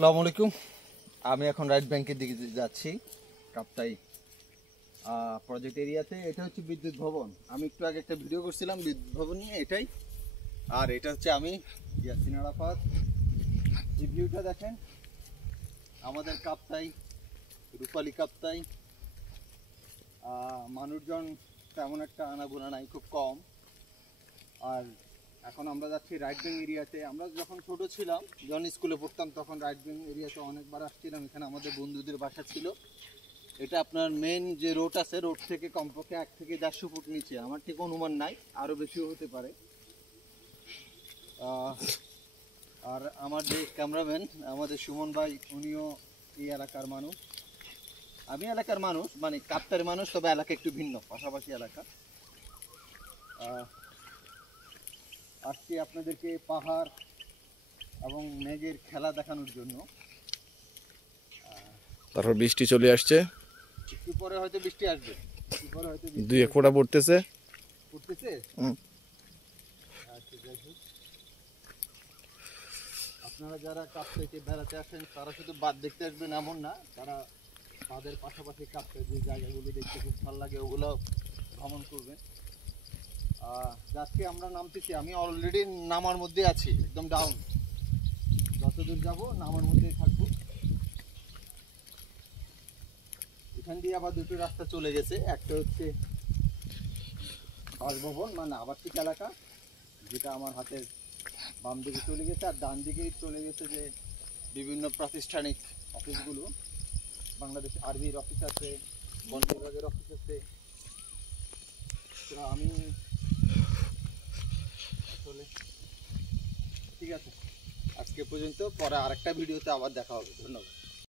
আসসালামু আলাইকুম। আমি এখন রাইট ব্যাংকের দিকে যাচ্ছি, কাপ্তাই প্রজেক্ট এরিয়াতে। এটা হচ্ছে বিদ্যুৎ ভবন। আমি একটু আগে একটা ভিডিও করছিলাম বিদ্যুৎ ভবন নিয়ে, এটাই। আর এটা হচ্ছে আমি ইয়াসিন আরাফাত। এই ভিউটা দেখেন, আমাদের কাপ্তাই, রূপালী কাপ্তাই। মানুষজন তেমন একটা আনাগোনা নাই, খুব কম। আর এখন আমরা যাচ্ছি রাইট ব্যাংক এরিয়াতে। আমরা যখন ছোট ছিলাম, যখন স্কুলে পড়তাম, তখন রাইট ব্যাংক এরিয়াতে অনেকবার আসছিলাম। এখানে আমাদের বন্ধুদের বাসা ছিল। এটা আপনার মেন যে রোড আছে, রোড থেকে কমপক্ষে 1 থেকে 150 ফুট নিচে। আমার ঠিক অনুমান নাই, আরও বেশিও হতে পারে। আর আমার যে ক্যামেরাম্যান আমাদের সুমন ভাই, উনিও এই এলাকার মানুষ। আমি এলাকার মানুষ, মানে কাপ্তাইয়ের মানুষ, তবে এলাকা একটু ভিন্ন, পাশাপাশি এলাকা। আসছি আপনাদেরকে পাহাড় এবং মেঘের খেলা দেখানোর জন্য। তারপর বৃষ্টি চলে আসছে, একটু পরে হয়তো বৃষ্টি আসবে, একটু পরে হয়তো দুই এক ফোঁটা পড়তেছে। আচ্ছা, যাই হোক, আপনারা যারা কাপ্তাইতে বেড়াতে আসেন তারা শুধু বাঁধ দেখতে আসবেন এমন না, তারা বাঁধের পাশাপাশি কাপ্তাই যে জায়গাগুলো দেখতে খুব ভালো লাগে ওগুলো ভ্রমণ করবেন। যাচ্ছি, আমরা নামতেছি। আমি অলরেডি নামার মধ্যে আছি, একদম ডাউন। যতদূর যাব নামার মধ্যেই থাকবো। এখান দিয়ে আবার দুটো রাস্তা চলে গেছে। একটা হচ্ছে বাসভবন, মানে আবাসিক এলাকা, যেটা আমার হাতের বাম দিকে চলে গেছে। আর ডান দিকেই চলে গেছে যে বিভিন্ন প্রাতিষ্ঠানিক অফিসগুলো। বাংলাদেশ আর্মির অফিস আছে, বন বিভাগের অফিস আছে। তো আমি আসলে ঠিক আছে, আজকে পর্যন্ত। পরে আরেকটা ভিডিওতে আবার দেখা হবে। ধন্যবাদ।